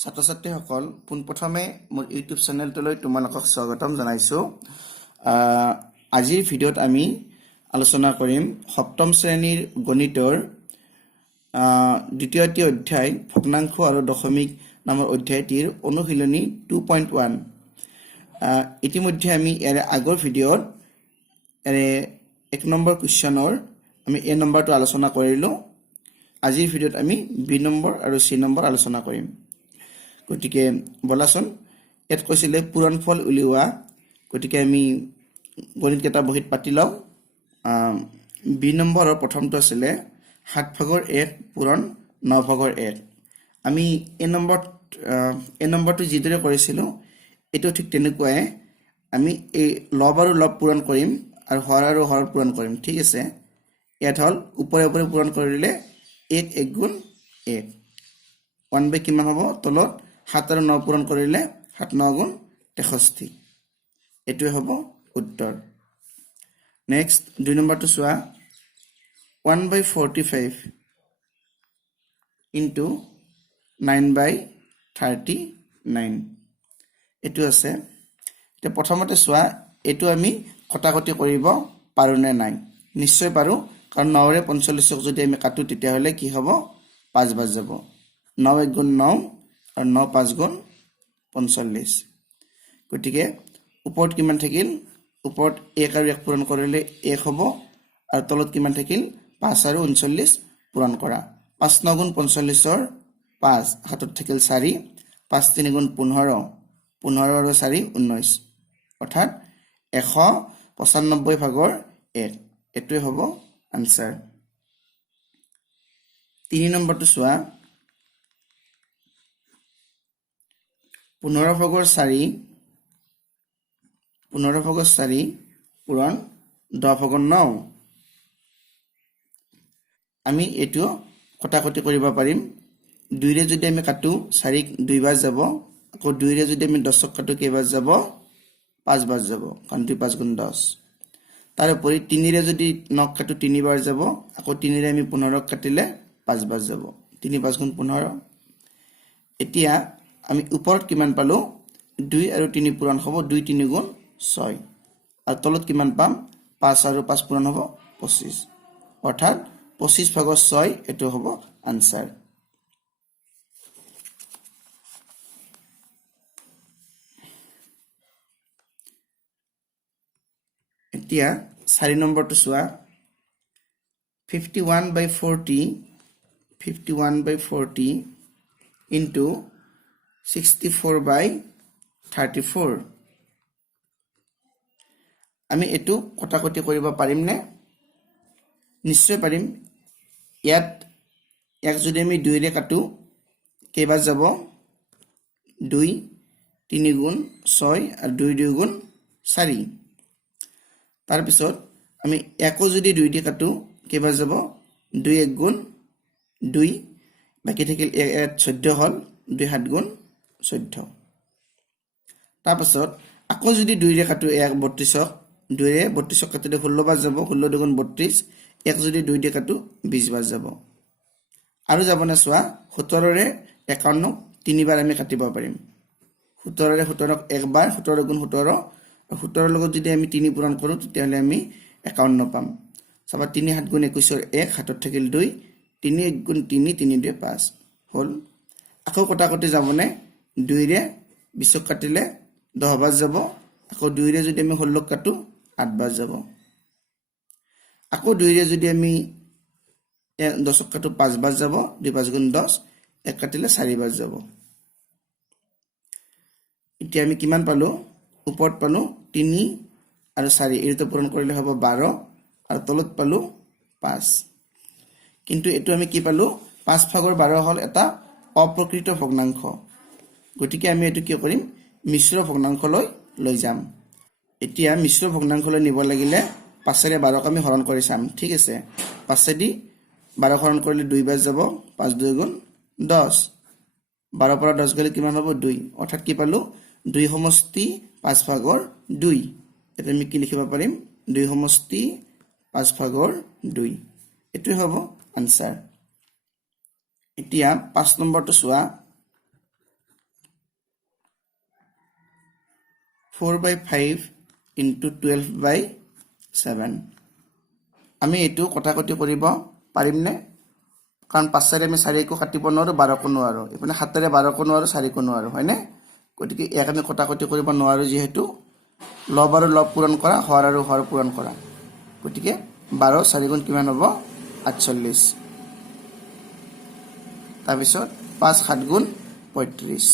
ছাত্ৰ ছাত্ৰীসকল পোনপ্ৰথমে মোৰ ইউটিউব চেনেলটোলৈ তোমালোকক স্বাগতম জনাইছোঁ। আজিৰ ভিডিঅ'ত আমি আলোচনা কৰিম সপ্তম শ্ৰেণীৰ গণিতৰ দ্বিতীয়টি অধ্যায় ভগ্নাংশ আৰু দশমিক নামৰ অধ্যায়টিৰ অনুশীলনী 2.1। ইতিমধ্যে আমি ইয়াৰ আগৰ ভিডিঅ'ত এক নম্বৰ কুৱেশ্যনৰ আমি এ নম্বৰটো আলোচনা কৰিলোঁ। আজিৰ ভিডিঅ'ত আমি বি নম্বৰ আৰু চি নম্বৰ আলোচনা কৰিম। গতিকে বলাচোন ইয়াত কৈছিলে পূৰণফল উলিওৱা। গতিকে আমি গণিতকেইটা বহীত পাতি লওঁ। বি নম্বৰৰ প্ৰথমটো আছিলে 7/1 পূৰণ 9/1। আমি এই নম্বৰটো যিদৰে কৰিছিলোঁ এইটো ঠিক তেনেকুৱাই আমি এই লব আৰু লব পূৰণ কৰিম আৰু হৰ আৰু হৰ পূৰণ কৰিম। ঠিক আছে, ইয়াত হ'ল ওপৰে ওপৰে পূৰণ কৰিলে 1 1 গুণ 1 1 কিমান হ'ব, তলত 7 আৰু 9 পূৰণ কৰিলে 7 9 গুণ 63। এইটোৱে হ'ব উত্তৰ। নেক্সট 2 নম্বৰটো চোৱা 1/45 ইনটু 9/39 এইটো আছে। এতিয়া প্ৰথমতে চোৱা এইটো আমি কটাকটি কৰিব পাৰোঁ নে নাই। নিশ্চয় পাৰোঁ, কাৰণ 9ৰে 45ক যদি আমি কাটো তেতিয়াহ'লে কি হ'ব, 5 বাজ যাব। 9 1 গুণ 9 আৰু 9 5 গুণ 45। গতিকে ওপৰত কিমান থাকিল, ওপৰত 1 আৰু 1 পূৰণ কৰিলে 1 হ'ব আৰু তলত কিমান থাকিল 5 আৰু 39 পূৰণ কৰা। 5 9 গুণ 45ৰ 5 হাতত থাকিল 4, 5 3 গুণ 15 15 আৰু 4 19, অৰ্থাৎ 195/1। এইটোৱে হ'ব আনচাৰ। 3 নম্বৰটো চোৱা 15/4 15/4 পূৰণ 10/9। আমি এইটো কটাকটি কৰিব পাৰিম। 2ৰে যদি আমি কাটো 4ক 2 বাজ যাব, আকৌ 2ৰে যদি আমি 10ক কাটো কেইবাজ যাব, 5 বাজ যাব, কাৰণ 2 5 গুণ 10। তাৰ উপৰি 3ৰে যদি 9ক কাটো 3 বাৰ যাব, আকৌ 3ৰে আমি 15ক কাটিলে 5 বাজ যাব, 3 5 গুণ 15। এতিয়া আমি ওপৰত কিমান পালোঁ, 2 আৰু 3 পূৰণ হ'ব 2 3 গুণ 6 আৰু তলত কিমান পাম, 5 আৰু 5 পূৰণ হ'ব 25, অৰ্থাৎ 25/6 এইটো হ'ব আনচাৰ। এতিয়া 4 নম্বৰটো চোৱা 51/40 ইনটু 64/34। আমি এইটো কটাকটি কৰিব পাৰিমনে? নিশ্চয় পাৰিম। ইয়াত যদি আমি 2ৰে কাটো কেইবাৰ যাব, 2 3 গুণ 6 আৰু 2 2 গুণ 4। তাৰপিছত আমি 1কো যদি 2 দি কাটো কেইবাৰ যাব, 2 1 গুণ 2, বাকী থাকিল 1 14 হ'ল, 2 7 গুণ 14। তাৰপাছত আকৌ যদি 2ৰে কাটো 1 32ক, 2ৰে 32ক কাটিলে 16 বাৰ যাব, 16 2 গুণ 32, 1 যদি 2 দি কাটো 20 বাৰ যাব। আৰু যাবনে চোৱা 17ৰে 51ক 3 বাৰ আমি কাটিব পাৰিম। 17ৰে 17ক 1 বাৰ, 17 গুণ 17, 17ৰ লগত যদি আমি 3 পূৰণ কৰোঁ তেতিয়াহ'লে আমি 51 পাম। চাবা 3 7 গুণ 21ৰ 1 হাতত থাকিল 2, 3 1 গুণ 3 3 2 5 হ'ল। আকৌ কটাকটি যাবনে, 2ৰে 20ক কাটিলে 10 বাৰ যাব, আকৌ 2ৰে যদি আমি 16ক কাটো 8 বাৰ যাব, আকৌ 2ৰে যদি আমি 10ক কাটো 5 বাৰ যাব, 2 5 গুণ 10, 1 কাটিলে 4 বাৰ যাব। এতিয়া আমি কিমান পালোঁ, ওপৰত পালোঁ 3 আৰু 4, এইটো পূৰণ কৰিলে হ'ব 12 আৰু তলত পালোঁ 5। কিন্তু এইটো আমি কি পালোঁ, 5/12 হ'ল এটা অপ্ৰকৃত ভগ্নাংশ। গতিকে আমি এইটো কি কৰিম, মিশ্ৰ ভগ্নাংশলৈ লৈ যাম। এতিয়া মিশ্ৰ ভগ্নাংশলৈ নিব লাগিলে 5ৰে 12ক আমি হৰণ কৰি চাম। ঠিক আছে, 5দি 12 হৰণ কৰিলে 2 বাৰ যাব, 5 2 গুণ 10, 12 পৰা 10 গ'লে কিমান হ'ব 2, অৰ্থাৎ কি পালোঁ 2 সমষ্টি 5/2। এতিয়া আমি কি লিখিব পাৰিম, 2 সমষ্টি 5/2। এইটোৱে হ'ব আনচাৰ। এতিয়া 5 নম্বৰটো চোৱা 4/5 into 12/7 আমি এইটো কটাকটি কৰিব পাৰিমনে কাৰণ 5 আমি 4 কো কাটিব নোৱাৰো 12 কো নোৱাৰো ইপিনে 7 12 কো নোৱাৰো 4 কো নোৱাৰো হয়নে গতিকে এক আমি কটাকটি কৰিব নোৱাৰো যেহেতু লব আৰু লব পূৰণ কৰা হৰ আৰু হৰ পূৰণ কৰা গতিকে 12 4 গুণ কিমান হ'ব 48 তাৰপিছত 5 7 গুণ 35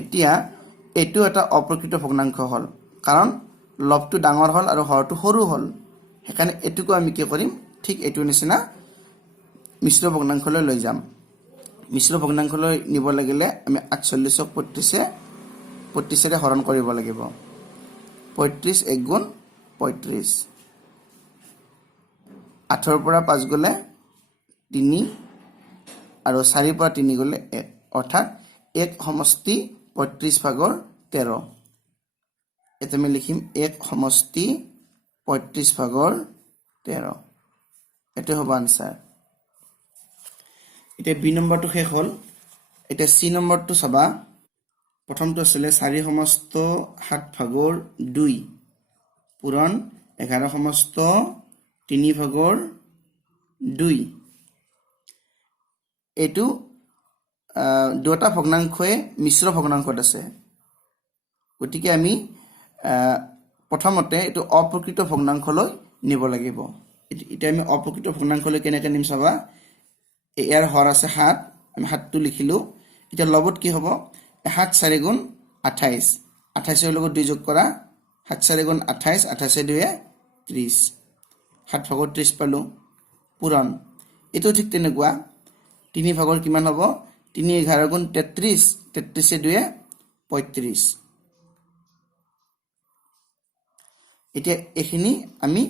এতিয়া এটো এটা অপ্ৰকৃত ভগ্নাংশ হল কাৰণ লবটো ডাঙৰ হল আৰু হৰটো সৰু হল হেকানে এটুকু আমি কি কৰিম ঠিক এটো নিচিনা মিশ্ৰ ভগ্নাংশলৈ লৈ যাম মিশ্ৰ ভগ্নাংশলৈ নিব লাগিলে আমি 48 ক 35 ৰে হৰণ কৰিব লাগিব 35 1 গুণ 35 8 ৰ পৰা 5 গলে 3 আৰু 4 ৰ পৰা 3 গলে 1 অৰ্থাৎ 1 সমষ্টি 35 ভাগৰ 13 এতে আমি লিখিম 1 সমষ্টি 35 ভাগৰ 13 এটো হ'ব আনসাৰ এটা বি নম্বৰটো শেষ হল এটা সি নম্বৰটো চাবা প্ৰথমটো আছিল 4 সমস্ত 7 ভাগৰ 2 পূৰণ 11 সমস্ত 3 ভাগৰ 2 এটো দুটা ভগ্নাংশয়ে মিশ্ৰ ভগ্নাংশত আছে গতিকে আমি প্ৰথমতে এটো অপ্ৰকৃত ভগ্নাংশলৈ নিব লাগিব এটা আমি অপ্ৰকৃত ভগ্নাংশলৈ কেনেকৈ নিম চাবা ইয়াৰ হৰ আছে 7 আমি 7 টো লিখিলো এটা লবত কি হ'ব 7 4 গুণ 28 28 ৰ লগত 2 যোগ কৰা 7 4 গুণ 28 28 2 30 7 ভাগৰ 30 পালো পূৰণ এটো ঠিক তেনেকুৱা 3 ভাগৰ কিমান হ'ব 3 11 গুণ 33 33 2 35 এতিয়া এখিনি আমি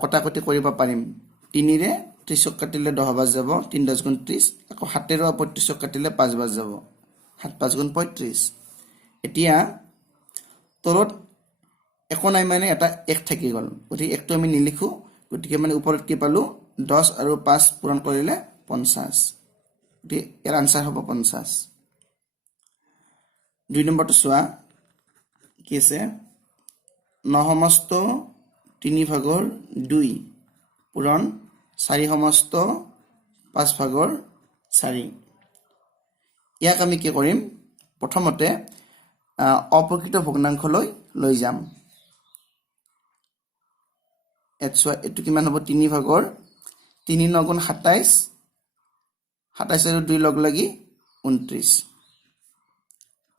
কটাকটি কৰিব পাৰিম 3 ৰে 30 কাটিলে 10 বাজ যাব 3 10 গুণ 30 আকৌ 7 ৰ 35 কাটিলে 5 বাজ যাব 7 5 গুণ 35 এতিয়া তলত একো নাই মানে এটা 1 থাকি গল গতিকে একটো আমি নিলিখো গতিকে মানে ওপৰত কি পালো 10 আৰু 5 পূৰণ কৰিলে 50 গতিকে এৰ আনসাৰ হ'ব 50 2 নম্বৰটো চোৱা কি আছে 9 সমস্ত 3 ভাগৰ 2 পূৰণ 4 সমস্ত 5 ভাগৰ 4 ইয়াক আমি কি কৰিম প্ৰথমতে অপ্ৰকৃত ভগ্নাংশলৈ লৈ যাম এটো কিমান হ'ব 3 ভাগৰ 3 9 গুণ 27 27 আৰু 2 লগ লাগি 29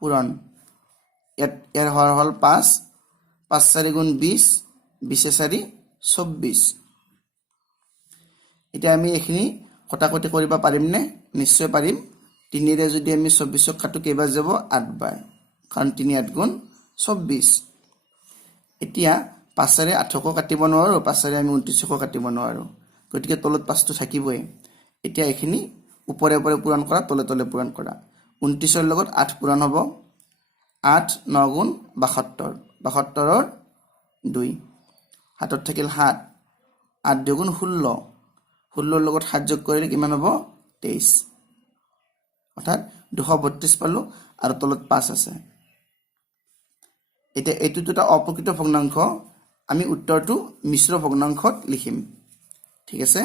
পূৰণ এর হর হল 5 5 4 গুণ 20 20 4 24 এটা আমি এখিনি কটাকটি কৰিব পাৰিম নে নিশ্চয় পাৰিম 3 ৰে যদি আমি 24 ক কাটো কেইবাৰ যাব 8 বাৰ কাৰণ 3 8 গুণ 24 এতিয়া 5 ৰে 8 ক কাটিব নোৱাৰো 5 ৰে আমি 29 ক কাটিব নোৱাৰো গতিকে তলত 5 টো থাকিবই এতিয়া এখিনি উপৰে উপৰে পূৰণ কৰা তলে তলে পূৰণ কৰা 29 ৰ লগত 8 পূৰণ হ'ব 8 9 গুণ 72 72 ৰ 2 হাতত থাকিল 7 8 2 গুণ 16 16 ৰ লগত 7 যোগ কৰিলে কিমান হ'ব 23 অৰ্থাৎ 232 পালো আৰু তলত 5 আছে এটা এটো দুটা অপ্ৰকৃত ভগ্নাংশ আমি উত্তৰটো মিশ্ৰ ভগ্নাংশত লিখিম ঠিক আছে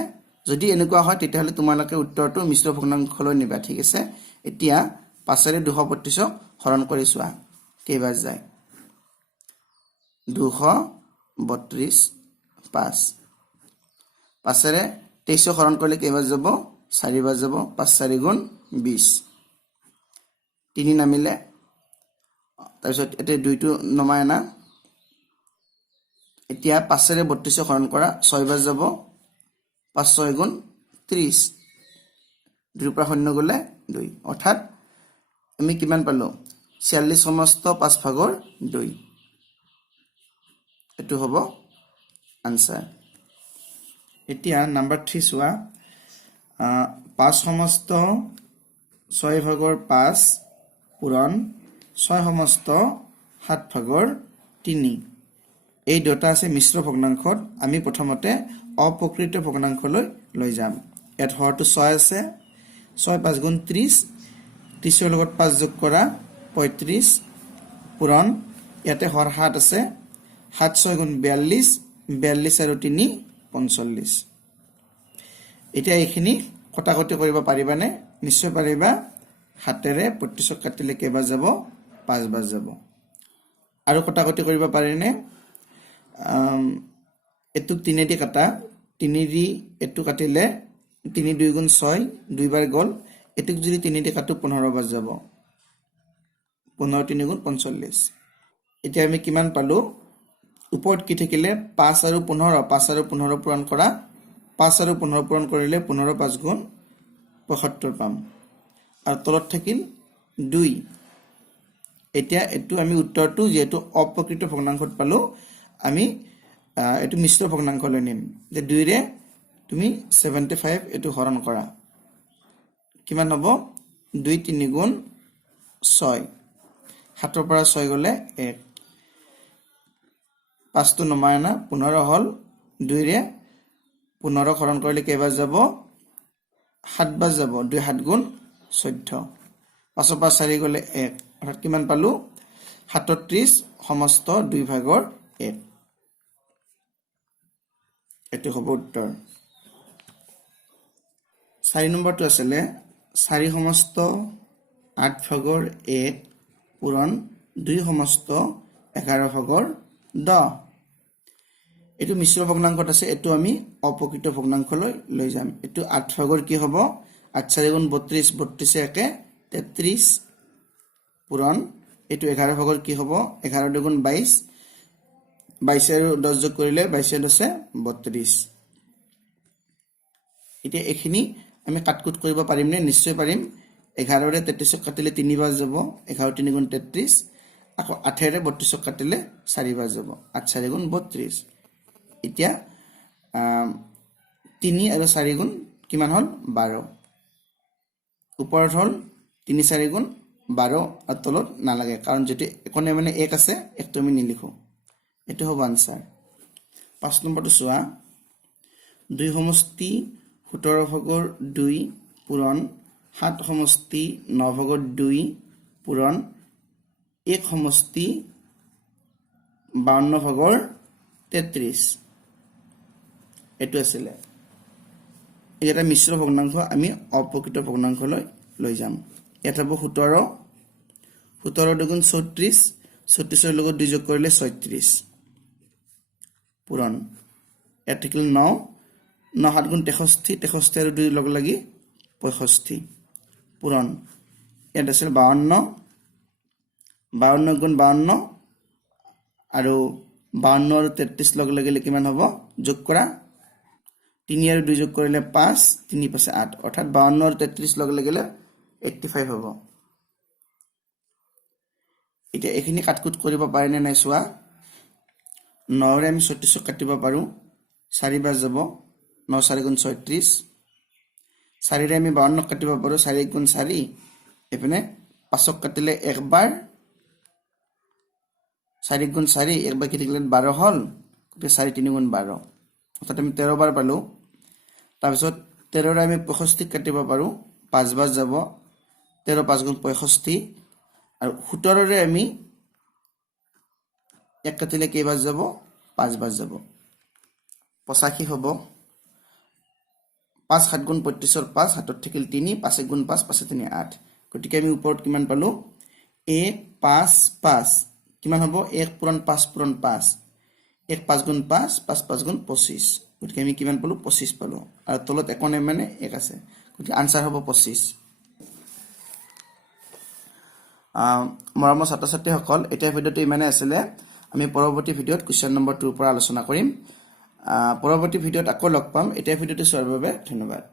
যদি এনেকুৱা হয় তেতিয়াহলে তোমালোকে উত্তৰটো মিশ্ৰ ভগ্নাংশলৈ নিবা ঠিক আছে এতিয়া 5 ৰে 232 হৰণ কৰি চোৱা কেইবাৰ যায় 232 5 5 ৰে 23 হৰণ কৰিলে কেইবাৰ যাব 4 বাৰ যাব 5 4 গুণ 20 3 নামিলে তাৰপিছত এতে 2 টো নমাই আনা এতিয়া 5 ৰে 32 হৰণ কৰা 6 বাৰ যাব 5 6 গুণ 30 2 পৰা শূন্য গলে 2 অৰ্থাৎ আমি কিমান পালো 46 সমস্ত 5 ভাগৰ 2 এটো হ'ব আনসাৰ এতিয়া নাম্বাৰ 3 চোৱা 5 সমস্ত 6 ভাগৰ 5 পূৰণ 6 সমস্ত 7 ভাগৰ 3 এই দুটা আছে মিশ্ৰ ভগ্নাংশত আমি প্ৰথমতে অপ্ৰকৃত ভগ্নাংশলৈ লৈ যাম ইয়াত হৰটো 6 আছে 6 5 গুণ 30 30 ৰ লগত 5 যোগ কৰা 35 পূৰণ ইয়াতে হৰ 7 আছে 7 6 গুণ 42 42 আৰু 3 45 এতিয়া এইখিনি কটাকটি কৰিব পাৰিবানে নিশ্চয় পাৰিবা হাতেৰে 25 কাটিলে কেইবাৰ যাব 5 বাৰ যাব আৰু কটাকটি কৰিব পাৰিনে এটু 3 দি কাটা 3 দি এটু কাটিলে 3 2 গুণ 6 দুইবাৰ গল এটুক যদি 3 দি কাটো 15 বাৰ যাব 15 3 গুণ 45 এতিয়া আমি কিমান পালো ওপৰত কি থাকিলে 5 আৰু 15 পূৰণ কৰা 5 আৰু 15 পূৰণ কৰিলে 15 5 গুণ 75 পাম আৰু তলত থাকিল 2 এতিয়া এটু আমি উত্তৰটো যেটো অপ্ৰকৃত ভগ্নাংশত পালো আমি এটু মিশ্ৰ ভগ্নাংশলৈ নিম যে 2 ৰে তুমি 75 এটু হৰণ কৰা কিমান হ'ব 2 3 গুণ 6 7 ৰ পৰা 6 গলে 1 5 তো নমায় না 15 হল 2 ৰে 15 হৰণ কৰিলে কেইবাৰ যাব 7 বাৰ যাব 2 7 গুণ 14 5 পৰা 4 গলে 1 অৰ্থাৎ কিমান পালো 37 সমস্ত 2 ভাগৰ 1 এটো হ'ব উত্তৰ 4 নম্বৰটো আছিল 4 সমস্ত 8 ভাগৰ 1 পূৰণ 2 সমস্ত 11 ভাগৰ 10 এটো মিশ্ৰ ভগ্নাংশত আছে এটো আমি অপ্ৰকৃত ভগ্নাংশলৈ লৈ যাম এটো 8 ভাগৰ কি হ'ব 8 4 গুণ 32 32 একে 33 পূৰণ এটো 11 ভাগৰ কি হ'ব 11 2 গুণ 22 22 আৰু 10 যোগ কৰিলে 22 আছে 32 এতিয়া এখিনি আমি কাটকুট কৰিব পাৰিম নে নিশ্চয় পাৰিম 11 ৰে 33 কাটিলে 3 বাৰ যাব 11 3 গুণ 33 আকৌ 8 ৰে 32 কাটিলে 4 বাৰ যাব 8 4 গুণ 32 এতিয়া 3 আৰু 4 গুণ কিমান হল 12 ওপৰত হল 3 4 গুণ 12 আৰু তলত নালাগে কাৰণ যেটি একনে মানে 1 আছে একটো আমি নিলিখো এটো হ'ব আনসার 5 নম্বৰটো চোৱা 2 সমষ্টি 17 ভাগৰ 2 পূৰণ 7 সমষ্টি 9 ভাগৰ 2 পূৰণ 1 সমষ্টি 52 ভাগৰ 33 এটো আছিল এটা মিশ্ৰ ভগ্নাংশ আমি অপ্ৰকৃত ভগ্নাংশলৈ লৈ যাম এটা হ'ব 17 17 দুগুণ 34 34 ৰ লগত 2 যোগ কৰিলে 36 পূৰণ এটা কিল 9 9 7 গুণ 63 63 আৰু 2 লগ লাগি 65 পূৰণ এটা আছিল 52 52 গুণ 52 আৰু 52 আৰু 33 লগ লাগিলে কিমান হ'ব যোগ কৰা 3 আৰু 2 যোগ কৰিলে 5 3 5 8 অৰ্থাৎ 52 আৰু 33 লগ লাগিলে 85 হ'ব এতিয়া এখিনি কাটকুট কৰিব পাৰে নে নাই চোৱা 9 ৰে আমি 36 কাটিব পাৰো 4 বাৰ যাব 9 4 গুণ 36 4 ৰে আমি 52 কাটিব পাৰো 4 গুণ 4 এপিনে 5 কাটিলে 1 বাৰ 4 গুণ 4 1 বাৰ কাটিলে 12 হল 4 3 গুণ 12 অৰ্থাৎ আমি 13 বাৰ পালো তাৰপিছত 13 ৰে আমি 65 কাটিব পাৰো 5 বাৰ যাব 13 5 গুণ 65 আৰু 17 ৰে আমি 1 কাটিলে কেইবাৰ যাব 5 বাৰ যাব 85 হ'ব 5 7 গুণ 35 ৰ 5 হাতত থাকিল 3 5 গুণ 5 5 3 8 গতিকে আমি ওপৰত কিমান পালো 1 5 5 কিমান হ'ব 1 পূৰণ 5 পূৰণ 5 1 5 গুণ 5 5 5 গুণ 25 গতিকে আমি কিমান পালো 25 পালো আৰু তলত একনে মানে 1 আছে গতিকে আনসাৰ হ'ব 25 মৰমৰ ছাত্ৰ ছাত্ৰীসকল এটা ভিডিওটো ইমানে আছিল আমি পৰৱৰ্তী ভিডিওত কোৱেশ্চন নম্বৰ 2 ৰ পৰা আলোচনা কৰিম পৰৱৰ্তী ভিডিওত আকৌ লগ পাম এটা ভিডিওটো চোৱাৰ বাবে ধন্যবাদ